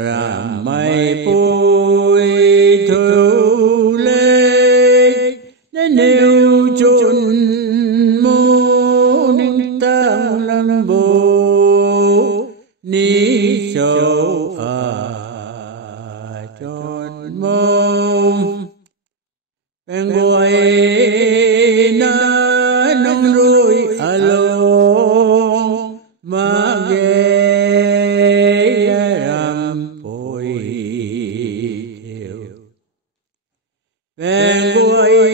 làm mây bụi thu lê nêu chôn mô ninh tăng lâm bồ ni châu chôn mông bên ngoài na nông ruồi alo ma ghê ram bồi thiêu bên ngoài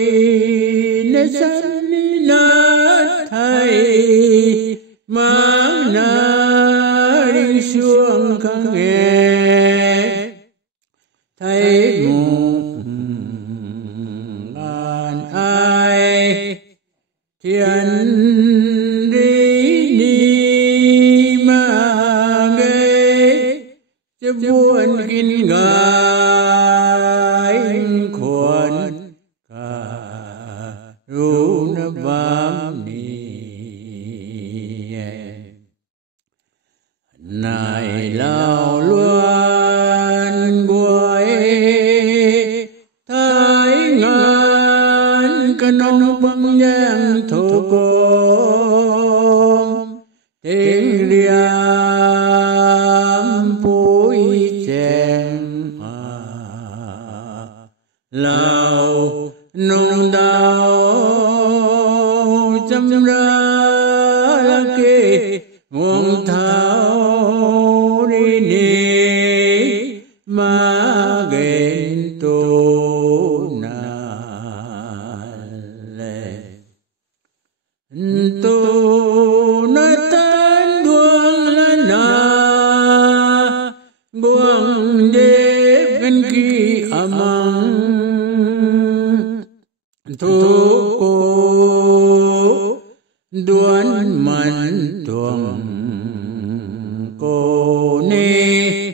na san na thay mang na đi xuống khang nghe thấy một ngàn ai thiên đi ni mà nghe cho buồn kinh ngài khuẩn cả ru na bám ni này lao luân guai thái ngàn cái nông băng nhang thổ công tiếng liam bụi chèn lao nông đào chăm ra kê nguồn thảo đi ni mà ghen tu na lệ tu na tan buông la na buông để bên khi amang thu cô đoán man tuồng cô ni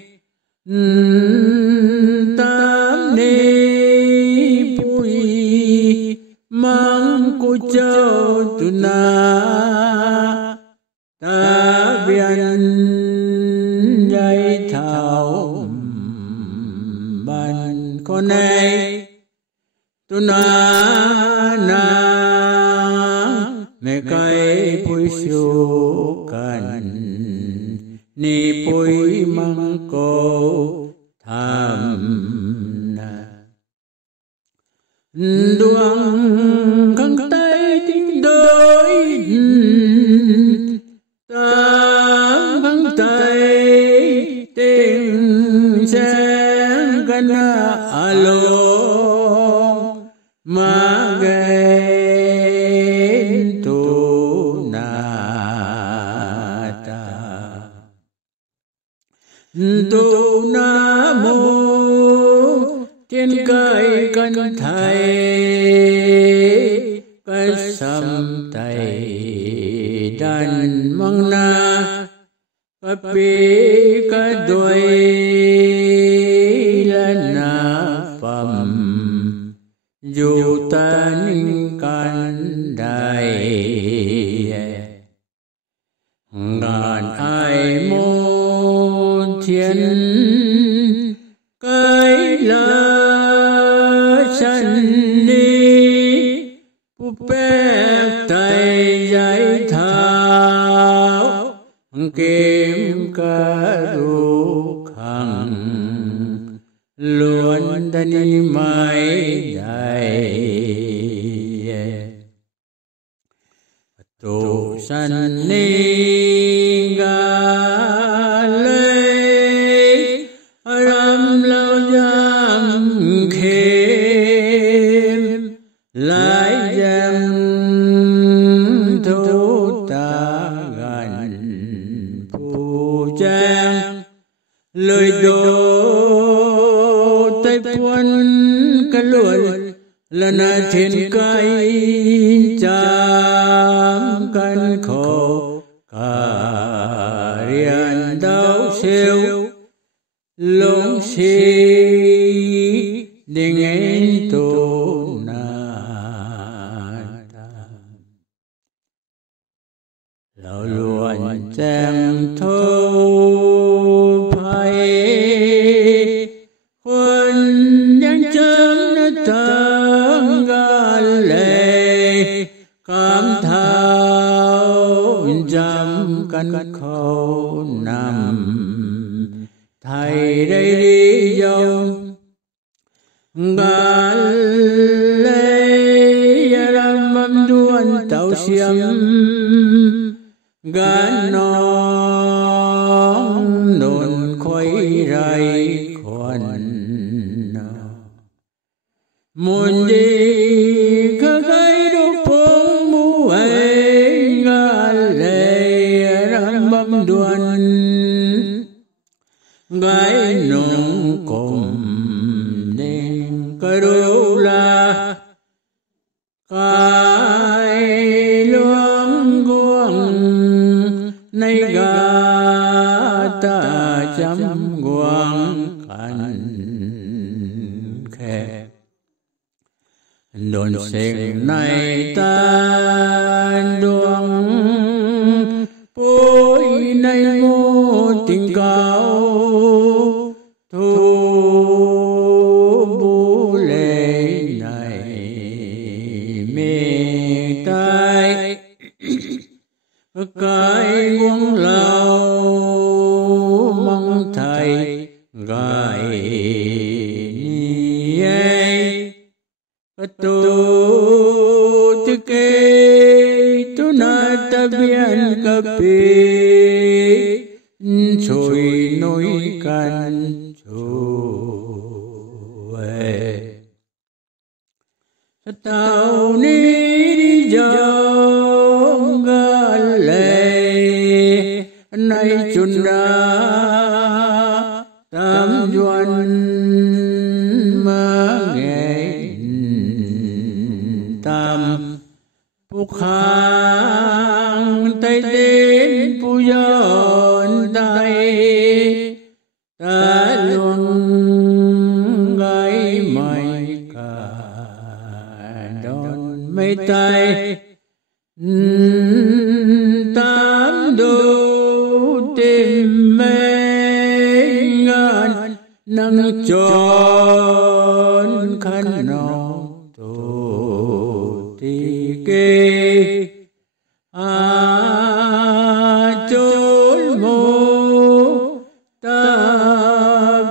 tam ni bụi mang cô châu tu na ta biên dây thảo ban con này tu na mẹ cái bụi siêu cần ni bụi mang cô tham na đuông khăn tay tiếng đôi ta khăn tay tiếng sáng gần alo mà ghen tu na ta tu na mô thiên cai căn thầy cái sâm tây đàn măng na cái pi cái đuôi là na phẩm dù ta ninh can đại ngàn ai môn thiên cái lá sanh đi bu bê tay giải thảo kiếm ca ru khang luôn đani mai đại tu san ni ga lê ram lao giang khem lại giang thu ta gần phù trang lời đồ tây quân cái luận là na thiên cai chạm căn khổ cả riêng đau siêu lông xì đình anh tu na lão luận trang thô phai nằm thầy đây đi dòng gà lê ram âm duan tàu xiêm gà non đồn khoai rai khoan muốn đi khơi gai đốt phong mu ấy gà lê ram âm duan gái nông cùng đêm cơ đô la cái luống guông nay gà ta chấm guông cành khe đồn sen này ta đuông bối nay ngô tình cao thu bố lệ này mê tai cái quân lao mong thầy gài ni ấy tu tư kê tu na ta biên cà phê trôi nối can chuối tao ni dòng gà lệ nay chun ra tam duan ma nghe tam phúc hàng tây đến pu yon tây ta luôn gái mày cả đón mấy tay tám đô tìm mấy ngàn nắng tròn khăn nong tổ ti kê chốn mô ta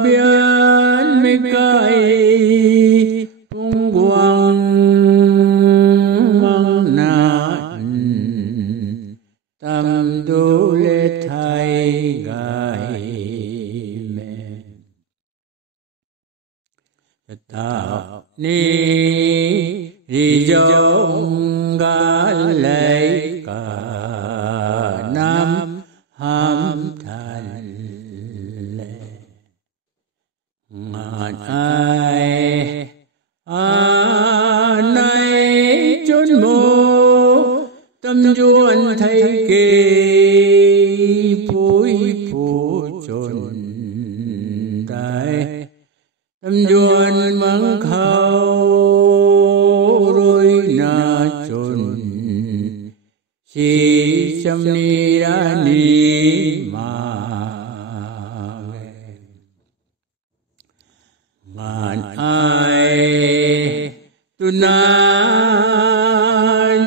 biên mấy cái phung quang mang nạn tâm đô lê thay gái mẹ tạo ni đi dòng gà lệ cả năm ham thành lệ ngàn ai nay chốn mô tâm duan thấy kỳ phối phụ chốn đại tâm duan mang khâu rồi na chốn chỉ chăm ni ra ni mà ngàn ai tu na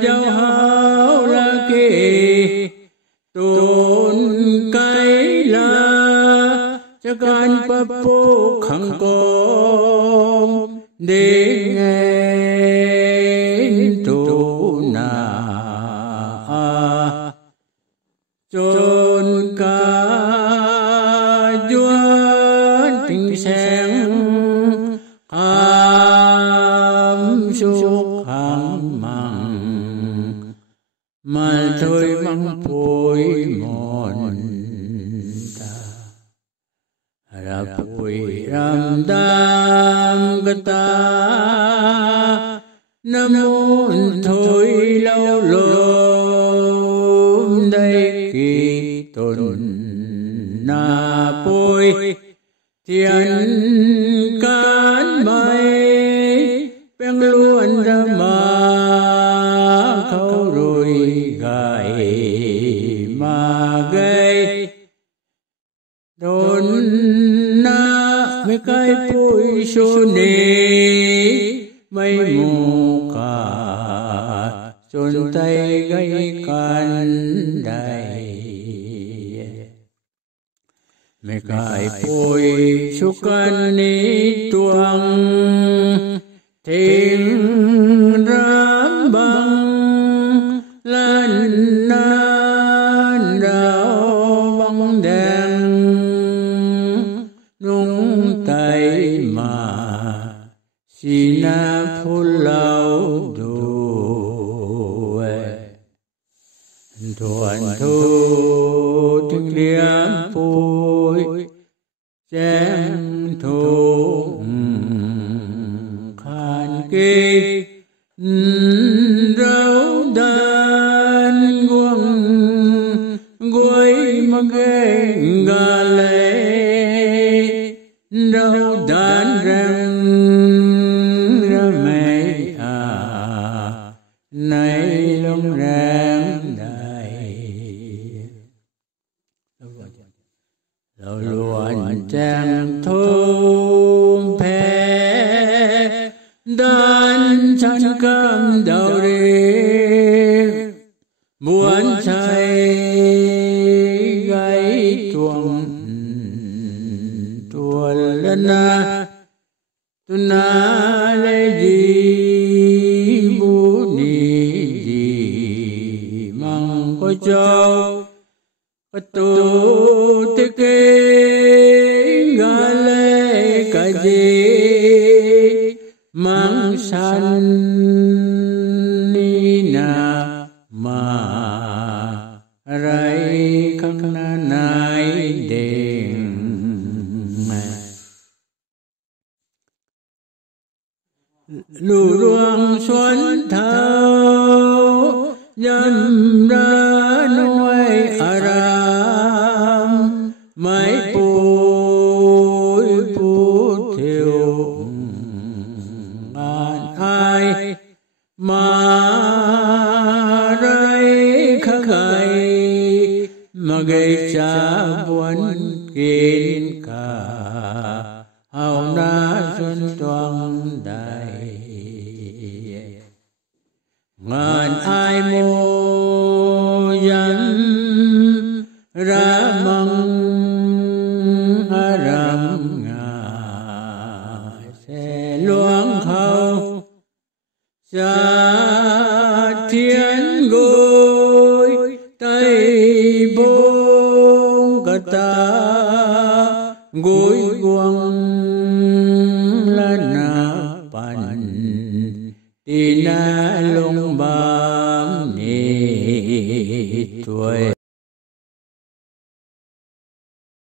giao hao la kê tôn cái la cho can pa po khang com để nghe tu na chôn ca duan tình sáng am suốt hàng măng mà thôi măng phôi mòn ta ra phôi ram đam gata nam mô thôi lâu lôm đây kỳ tôn na bôi thiên can mây bèn luôn ra mà khâu rồi gài mà gây tôn na mấy cái phôi số nề mây mù cả chôn tay gây can đầy ไม่กายปุยชุกันนิตวงทิ้งรับังลันนานเราบังแดงนุ่งไตมาสีนาพุลเหลาดูทวนทูถึงเลียมปุยแจ้งทูขานกีเราดันกวงกวยมาเกงกาเลเราดันแรงระไม่อาในลมแรงได้เราล้วนแจ้งทุ่มแผ่ดันฉันกำดาวเรีบวนชัยไกตวงตัวละนาตุนาเลยดีบุนีดีมังก็เจ้าประตูตะเกงกาเลกะจีมังสันนีนามาไรข้างหน้านายเด้งลู่รวงสวนเท้ายำราหน่วยอารามไม่ปูยปูเที่ยวงานอายมาไรข้าใครมาเกยจาบวนกินกาเอาหน้าจนตวงได้งานอายโมยันรามังอารัมงาเสหลวงเขาชาเทียนกุยไตบงกตากุยกวงละนาปันตีนาลงบามนี่ถวย